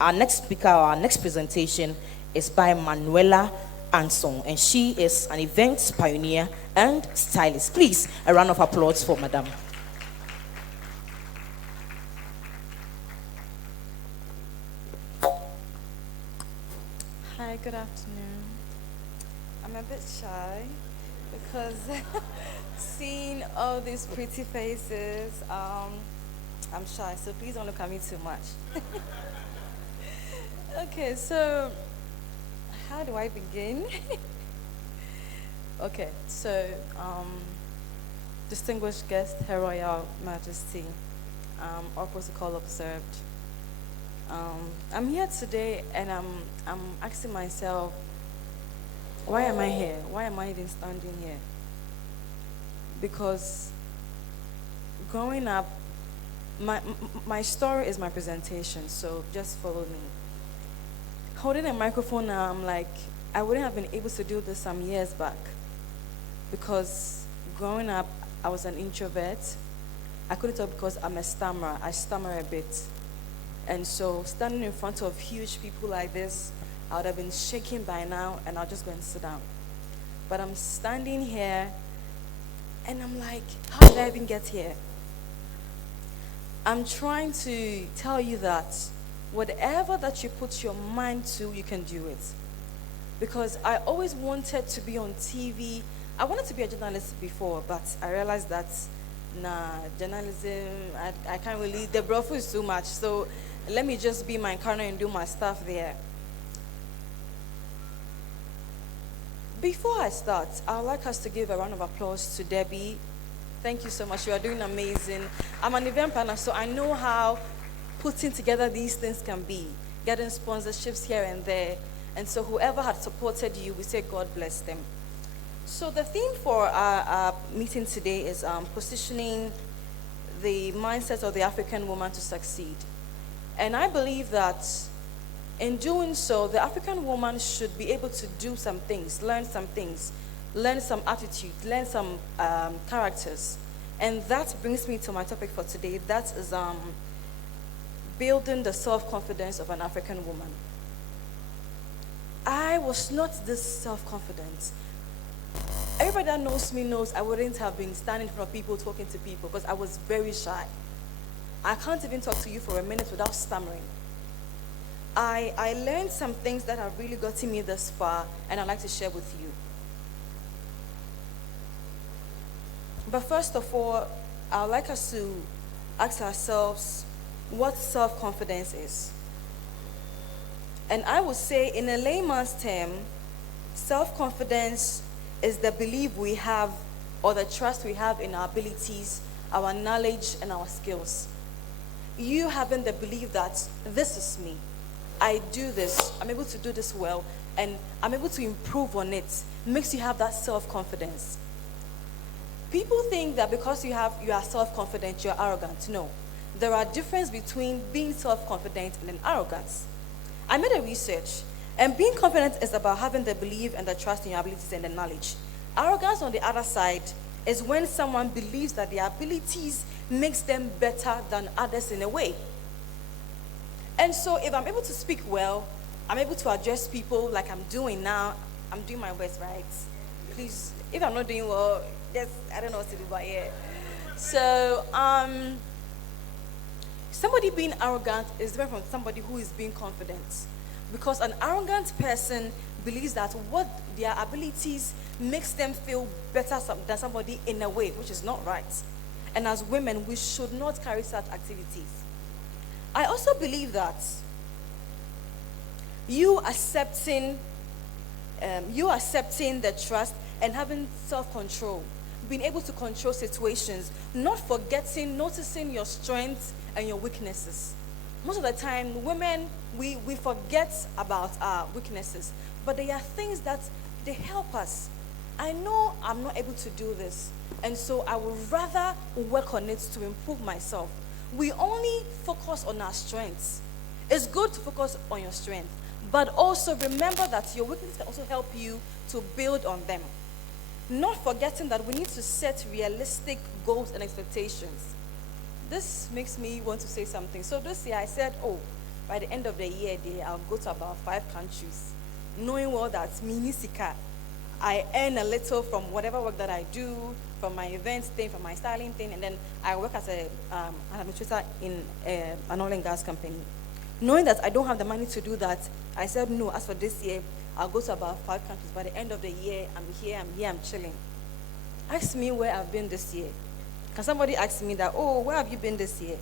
our next speaker, our next presentation is by Manuella Ansong, and she is an event pioneer and stylist. Please, a round of applause for Madam. Hi, good afternoon. I'm a bit shy because seeing all these pretty faces, I'm shy, so please don't look at me too much. Okay, so how do I begin? Okay, so distinguished guest, Her Royal Majesty, all protocol observed. I'm here today and I'm asking myself, why am I here? Why am I even standing here? Because growing up, my story is my presentation, so just follow me. Holding a microphone now, I'm like, I wouldn't have been able to do this some years back because growing up, I was an introvert. I couldn't talk because I'm a stammerer. I stammer a bit. And so standing in front of huge people like this, I would have been shaking by now and I'll just go and sit down. But I'm standing here and I'm like, how did I even get here? I'm trying to tell you that whatever that you put your mind to, you can do it. Because I always wanted to be on TV. I wanted to be a journalist before, but I realized that, journalism, I can't really, the brothel is too much. So let me just be my corner and do my stuff there. Before I start, I would like us to give a round of applause to Debbie. Thank you so much. You are doing amazing. I'm an event planner, so I know how putting together these things can be, getting sponsorships here and there. And so whoever had supported you, we say God bless them. So the theme for our meeting today is positioning the mindset of the African woman to succeed. And I believe that in doing so, the African woman should be able to do some things, learn some attitude, learn some characters. And that brings me to my topic for today. That is building the self-confidence of an African woman. I was not this self-confident. Everybody that knows me knows I wouldn't have been standing in front of people, talking to people, because I was very shy. I can't even talk to you for a minute without stammering. I learned some things that have really gotten me this far, and I'd like to share with you. But first of all, I'd like us to ask ourselves what self-confidence is. And I would say, in a layman's term, self-confidence is the belief we have or the trust we have in our abilities, our knowledge, and our skills. You having the belief that this is me. I do this. I'm able to do this well, and I'm able to improve on it. Makes you have that self-confidence. People think that because you are self-confident, you're arrogant. No. There are differences between being self-confident and then arrogance. I made a research, and being confident is about having the belief and the trust in your abilities and the knowledge. Arrogance, on the other side, is when someone believes that their abilities makes them better than others in a way. And so if I'm able to speak well, I'm able to address people like I'm doing now. I'm doing my best, right? Please, if I'm not doing well, yes, I don't know what to do, but yeah. So, somebody being arrogant is different from somebody who is being confident. Because an arrogant person believes that what their abilities makes them feel better than somebody in a way, which is not right. And as women, we should not carry such activities. I also believe that you accepting the trust and having self-control, being able to control situations, not forgetting, noticing your strengths and your weaknesses. Most of the time, women, we forget about our weaknesses, but there are things that they help us. I know I'm not able to do this, and so I would rather work on it to improve myself. We only focus on our strengths. It's good to focus on your strength, but also remember that your weaknesses can also help you to build on them. Not forgetting that we need to set realistic goals and expectations. This makes me want to say something. So this year I said, by the end of the year, I'll go to about 5 countries, knowing well that Minisika, I earn a little from whatever work that I do, from my events thing, from my styling thing, and then I work as an administrator in an oil and gas company. Knowing that I don't have the money to do that, I said no. As for this year, I'll go to about 5 countries. By the end of the year, I'm here, I'm chilling. Ask me where I've been this year. Can somebody ask me that? Oh, where have you been this year?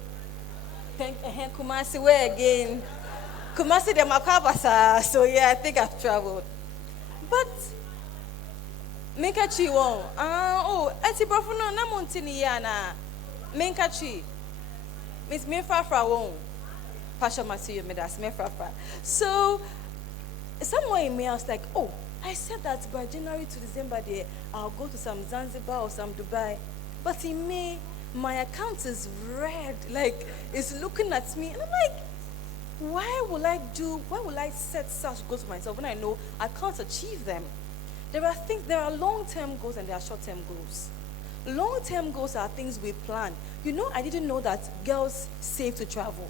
Kumasi, where again? Kumasi de Makabasa. So yeah, I think I've traveled. But Minkachi won. Eti Brofuno na Montini yana. Minkachi. Miss Mefrafra won. Pasha Masiyo Medas Mefrafra. So somewhere in me I was like, oh, I said that by January to December there, I'll go to some Zanzibar or some Dubai. But in May, my account is red, like it's looking at me, and I'm like, why will I set such goals for myself when I know I can't achieve them? There are long-term goals and there are short-term goals. Long-term goals are things we plan. You know, I didn't know that girls save to travel.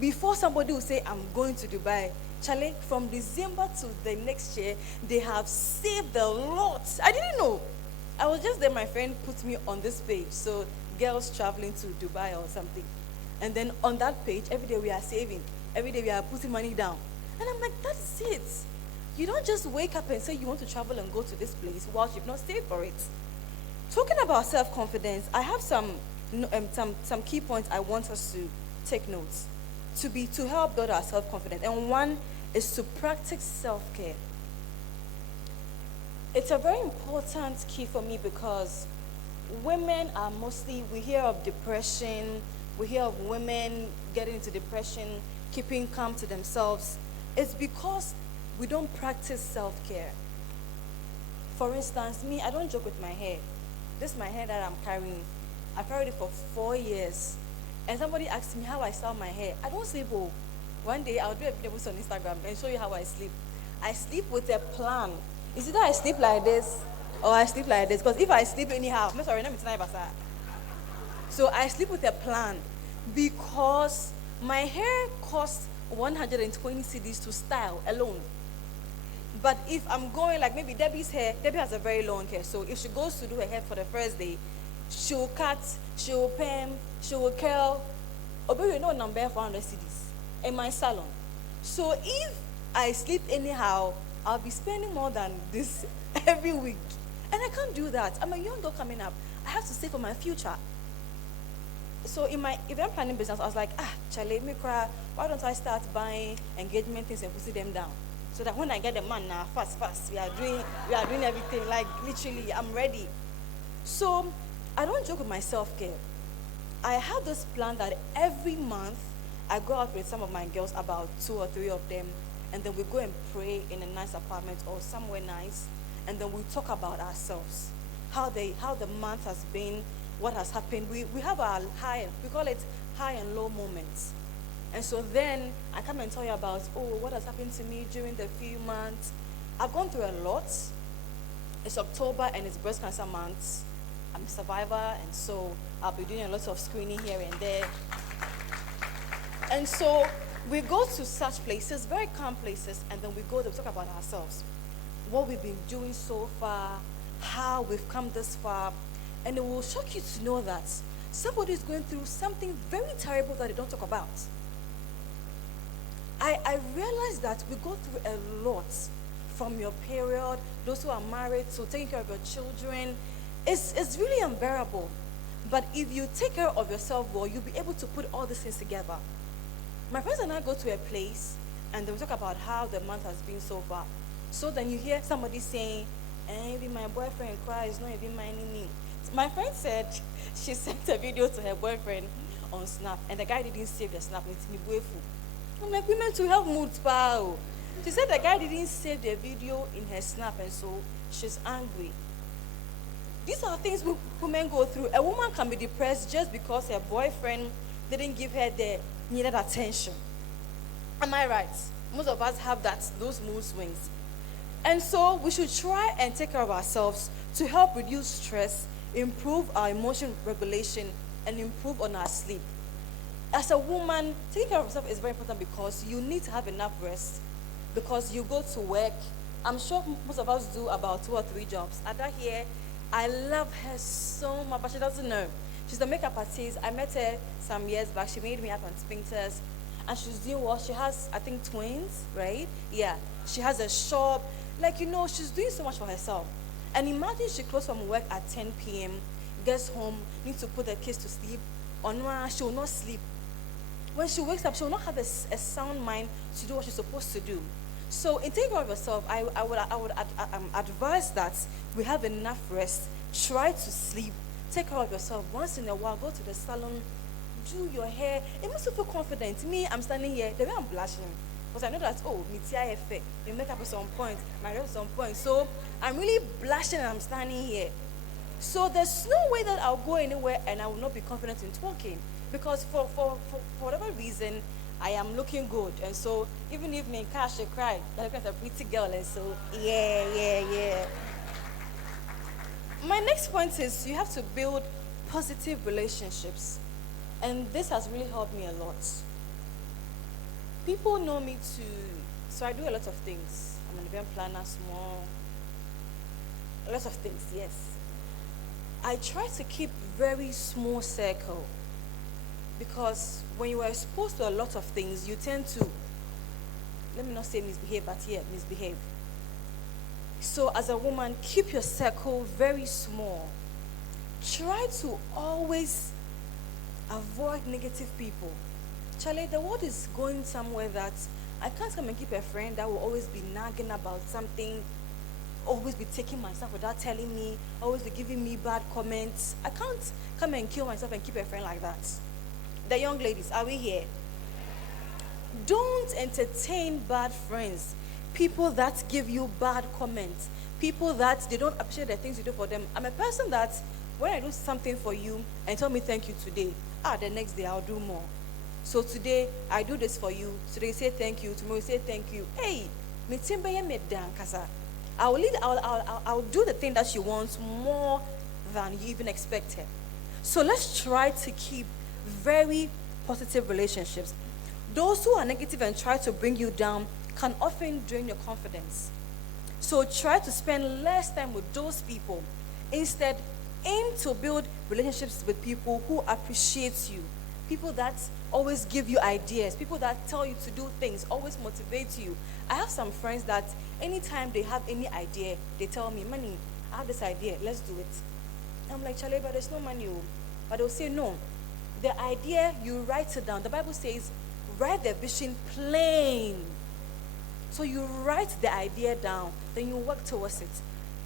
Before somebody will say, I'm going to Dubai, Charlie, from December to the next year, they have saved a lot. I didn't know. I was just there, my friend put me on this page. So girls traveling to Dubai or something. And then on that page, every day we are saving. Every day we are putting money down. And I'm like, that's it. You don't just wake up and say you want to travel and go to this place whilst you've not saved for it. Talking about self-confidence, I have some key points I want us to take notes to help build our self-confidence. And one is to practice self-care. It's a very important key for me because women are mostly, we hear of depression, we hear of women getting into depression, keeping calm to themselves. It's because we don't practice self-care. For instance, me, I don't joke with my hair. This is my hair that I'm carrying. I've carried it for 4 years. And somebody asked me how I style my hair. I don't sleep. Oh. One day I'll do a video on Instagram and show you how I sleep. I sleep with a plan. Is it that I sleep like this or I sleep like this? Because if I sleep anyhow, I'm sorry, let me tell you. So I sleep with a plan because my hair costs 120 cedis to style alone. But if I'm going like maybe Debbie's hair, Debbie has a very long hair. So if she goes to do her hair for the first day, she'll cut, she'll perm, she'll curl. Obey, you know, number 400 cedis in my salon. So if I sleep anyhow, I'll be spending more than this every week. And I can't do that. I'm a young girl coming up. I have to save for my future. So in my event planning business, I was like, Charlie, why don't I start buying engagement things and putting them down? So that when I get the man now, fast, we are doing everything. Like literally, I'm ready. So I don't joke with my self-care. I have this plan that every month I go out with some of my girls, about 2 or 3 of them, and then we go and pray in a nice apartment or somewhere nice, and then we talk about ourselves, how the month has been, what has happened. We have our we call it high and low moments. And so then I come and tell you about, what has happened to me during the few months. I've gone through a lot. It's October and it's breast cancer month. I'm a survivor, and so I'll be doing a lot of screening here and there. And so we go to such places, very calm places, and then we go to talk about ourselves, what we've been doing so far, how we've come this far. And it will shock you to know that somebody is going through something very terrible that they don't talk about. I realize that we go through a lot, from your period, those who are married, so taking care of your children. It's really unbearable. But if you take care of yourself well, you'll be able to put all these things together. My friends and I go to a place, and they will talk about how the month has been so far. So then you hear somebody saying, even my boyfriend cries, not even minding me. My friend said she sent a video to her boyfriend on Snap, and the guy didn't save the Snap. It's me grateful. I'm like, women to have moods, pal. She said the guy didn't save the video in her Snap, and so she's angry. These are things women go through. A woman can be depressed just because her boyfriend didn't give her the needed attention. Am I right? Most of us have those mood swings. And so we should try and take care of ourselves to help reduce stress, improve our emotion regulation, and improve on our sleep. As a woman, taking care of yourself is very important because you need to have enough rest. Because you go to work. I'm sure most of us do about 2 or 3 jobs. Ada here, I love her so much, but she doesn't know. She's the makeup artist. I met her some years back. She made me up on Spinkters. And she's doing what? She has, I think, twins, right? Yeah. She has a shop. Like, she's doing so much for herself. And imagine she closes from work at 10 p.m., gets home, needs to put her kids to sleep. Or no, she will not sleep. When she wakes up, she will not have a sound mind to do what she's supposed to do. So in taking care of yourself, I would advise that we have enough rest. Try to sleep. Take care of yourself. Once in a while, go to the salon, do your hair. It makes you feel confident. Me, I'm standing here. The way I'm blushing, because I know that, my makeup is on point, my hair is on point. So I'm really blushing and I'm standing here. So there's no way that I'll go anywhere and I will not be confident in talking. Because for whatever reason, I am looking good. And so even if me and Kasha cried, I look at a pretty girl, and so yeah. My next point is you have to build positive relationships. And this has really helped me a lot. People know me so I do a lot of things. I'm an event planner, small, a lot of things, yes. I try to keep very small circle. Because when you are exposed to a lot of things, you tend to, let me not say misbehave, but yeah, misbehave. So as a woman, keep your circle very small. Try to always avoid negative people. Charlie, the world is going somewhere that I can't come and keep a friend that will always be nagging about something, always be taking myself without telling me, always be giving me bad comments. I can't come and kill myself and keep a friend like that. The young ladies, are we here? Don't entertain bad friends. People that give you bad comments. People that they don't appreciate the things you do for them. I'm a person that when I do something for you and tell me thank you today, the next day I'll do more. So today I do this for you. Today you say thank you. Tomorrow you say thank you. Hey, I'll do the thing that she wants more than you even expected. So let's try to keep very positive relationships. Those who are negative and try to bring you down can often drain your confidence. So try to spend less time with those people. Instead, aim to build relationships with people who appreciate you. People that always give you ideas. People that tell you to do things, always motivate you. I have some friends that anytime they have any idea, they tell me, "Money, I have this idea, let's do it." I'm like, "Charlie, but there's no money." But they'll say, "No. The idea, you write it down." The Bible says, write the vision plain. So you write the idea down, then you work towards it.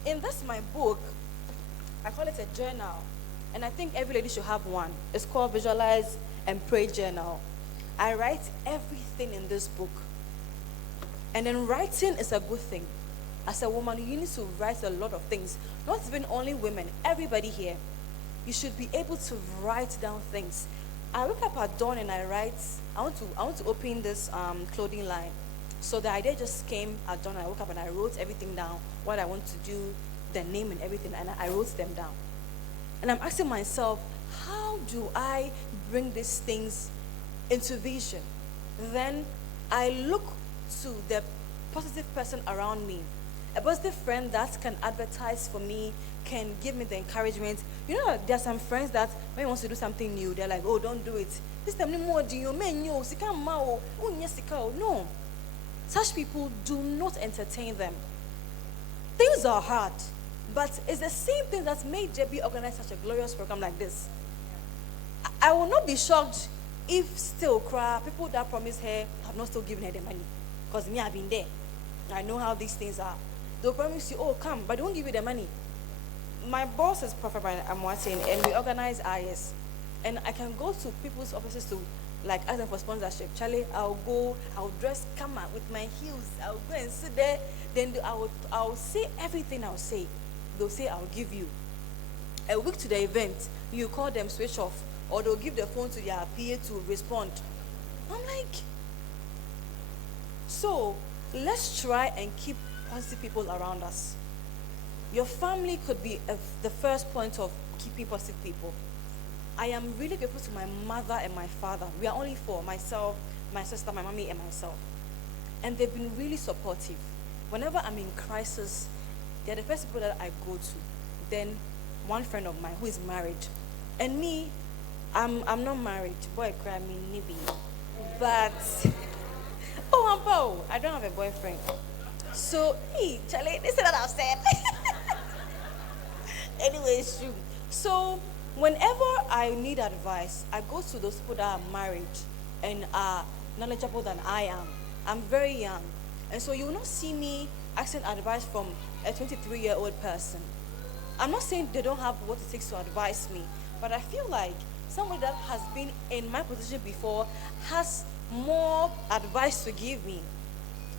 In this, my book, I call it a journal. And I think every lady should have one. It's called Visualize and Pray Journal. I write everything in this book. And then writing is a good thing. As a woman, you need to write a lot of things. Not even only women, everybody here. You should be able to write down things. I wake up at dawn and I write. I want to open this clothing line. So the idea just came at dawn. I woke up and I wrote everything down. What I want to do, the name and everything, and I wrote them down. And I'm asking myself, how do I bring these things into vision? Then I look to the positive person around me. A positive friend that can advertise for me, can give me the encouragement. You know, there are some friends that when he wants to do something new, they're like, "Oh, don't do it. This time no. Such people, do not entertain them. Things are hard, but it's the same thing that made Debbie organize such a glorious program like this. I will not be shocked if still people that promise her have not still given her the money. Because me, I've been there. I know how these things are. They'll promise you, "Oh, come," but they won't give you the money. My boss is Prophet Amwatin, and we organize IS. And I can go to people's offices to ask them for sponsorship. Charlie, I'll dress, come out with my heels. I'll go and sit there. Then I'll say everything I'll say. They'll say, "I'll give you." A week to the event, you call them, switch off. Or they'll give the phone to your PA to respond. I'm like, so let's try and keep positive people around us. Your family could be the first point of keeping positive people. I am really grateful to my mother and my father. We are only four: myself, my sister, my mommy, and myself. And they've been really supportive. Whenever I'm in crisis, they're the first people that I go to. Then one friend of mine who is married. And me, I'm not married. Boy, cry me, maybe. But I don't have a boyfriend. So, hey, Charlie, this is what I've said. Anyway, it's true. So, whenever I need advice, I go to those people that are married and are knowledgeable than I am. I'm very young. And so you will not see me asking advice from a 23-year-old person. I'm not saying they don't have what it takes to advise me, but I feel like somebody that has been in my position before has more advice to give me.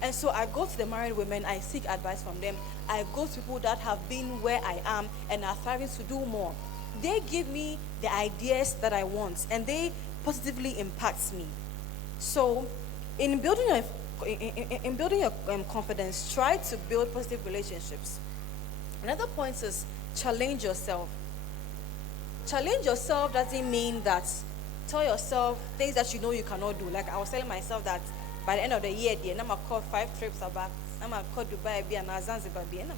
And so I go to the married women, I seek advice from them. I go to people that have been where I am and are thriving to do more. They give me the ideas that I want, and they positively impact me. So, in building your confidence, try to build positive relationships. Another point is challenge yourself. Challenge yourself doesn't mean that tell yourself things that you know you cannot do. Like I was telling myself that by the end of the year, I'm gonna call 5 trips about. I'm gonna call Dubai and Zanzibar, and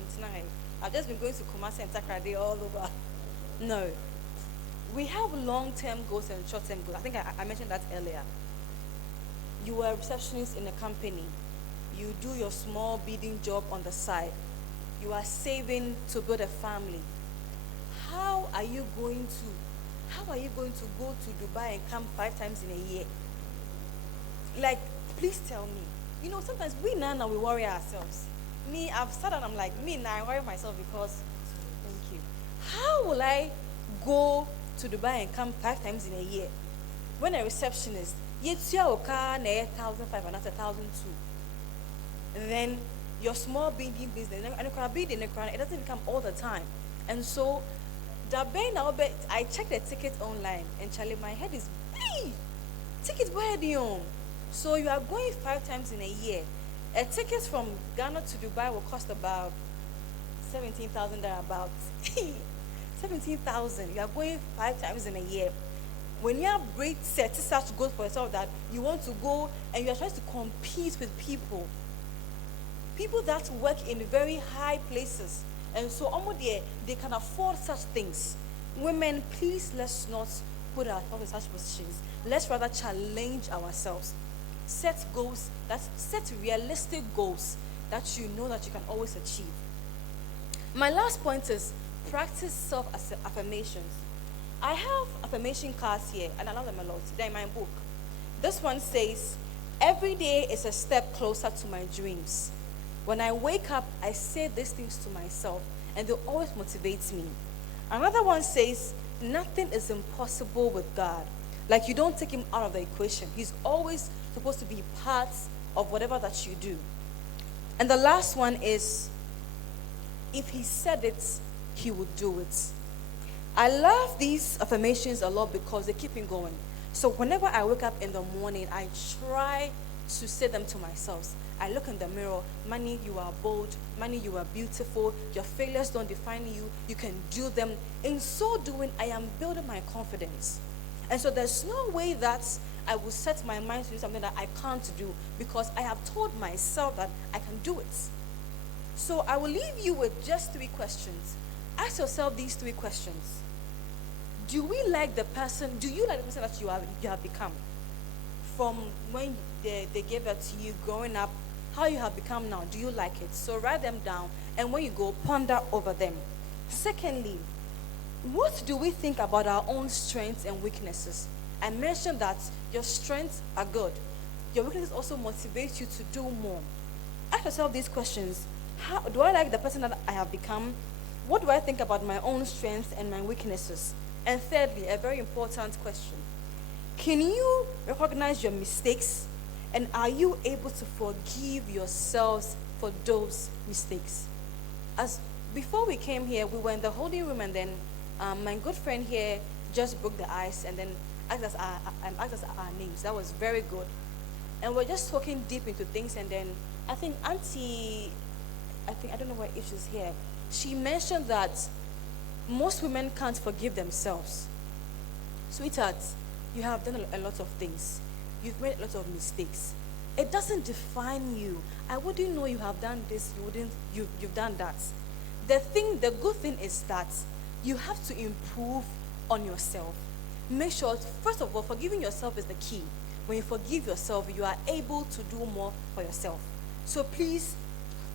I've just been going to Kumasi and Takrady all over. No, we have long-term goals and short-term goals. I think I mentioned that earlier. You are a receptionist in a company. You do your small bidding job on the side. You are saving to build a family. How are you going to go to Dubai and come 5 times in a year? Like, please tell me. You know, sometimes we now we worry ourselves. Me, I've sat and I'm like, I worry myself because, thank you. How will I go to Dubai and come 5 times in a year? When a receptionist, yet you are 1,500, 1,002. And then your small bidding business, and it doesn't become all the time. And so, I checked the ticket online, and Charlie, my head is, hey, ticket where do you? So you are going 5 times in a year. A ticket from Ghana to Dubai will cost about 17,000 thereabouts. 17,000. You are going 5 times in a year. When you have great set such goals for yourself that you want to go and you are trying to compete with people that work in very high places, and so they can afford such things. Women, please, let's not put ourselves in such positions. Let's rather challenge ourselves. Set realistic goals that you know that you can always achieve. My last point is practice self-affirmations. I have affirmation cards here, and I love them a lot. They're in my book. This one says, every day is a step closer to my dreams. When I wake up, I say these things to myself, and they always motivate me. Another one says, nothing is impossible with God. Like, you don't take him out of the equation. He's always supposed to be part of whatever that you do. And the last one is, if he said it, he would do it. I love these affirmations a lot because they keep me going. So whenever I wake up in the morning, I try to say them to myself. I look in the mirror, Manny, you are bold. Manny, you are beautiful. Your failures don't define you. You can do them. In so doing, I am building my confidence. And so there's no way that I will set my mind to do something that I can't do, because I have told myself that I can do it. So I will leave you with just 3 questions. Ask yourself these 3 questions. Do you like the person that you have become? From when they gave it to you growing up, how you have become now, do you like it? So write them down, and when you go, ponder over them. Secondly, what do we think about our own strengths and weaknesses? I mentioned that your strengths are good. Your weaknesses also motivate you to do more. Ask yourself these questions. How do I like the person that I have become? What do I think about my own strengths and my weaknesses? And thirdly, a very important question. Can you recognize your mistakes? And are you able to forgive yourselves for those mistakes? As before we came here, we were in the holding room, and then my good friend here just broke the ice and then asked us our names. That was very good. And we're just talking deep into things, and then I think Auntie, I don't know if she's here, she mentioned that most women can't forgive themselves. Sweetheart, you have done a lot of things. You've made a lot of mistakes. It doesn't define you. I wouldn't know you have done this, you've done that. The good thing is that you have to improve on yourself. Make sure, first of all, forgiving yourself is the key. When you forgive yourself, you are able to do more for yourself. So please,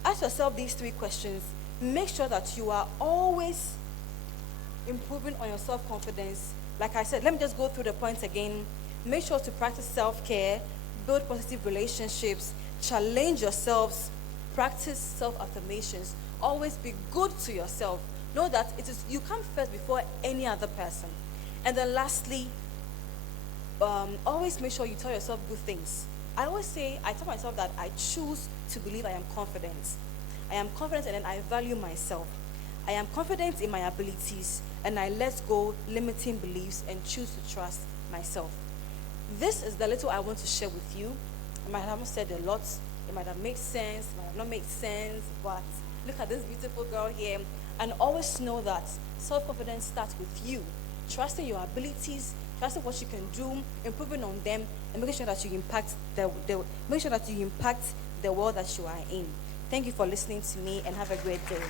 ask yourself these 3 questions. Make sure that you are always improving on your self-confidence. Like I said, let me just go through the points again. Make sure to practice self-care, build positive relationships, challenge yourselves, practice self-affirmations. Always be good to yourself. Know that you come first before any other person. And then lastly, always make sure you tell yourself good things. I tell myself that I choose to believe I am confident. I am confident and then I value myself. I am confident in my abilities and I let go limiting beliefs and choose to trust myself. This is the little I want to share with you. I might have said a lot. It might have made sense, it might have not made sense, but look at this beautiful girl here. And always know that self-confidence starts with you. Trusting your abilities, trusting what you can do, improving on them, and making sure that you impact the world that you are in. Thank you for listening to me and have a great day.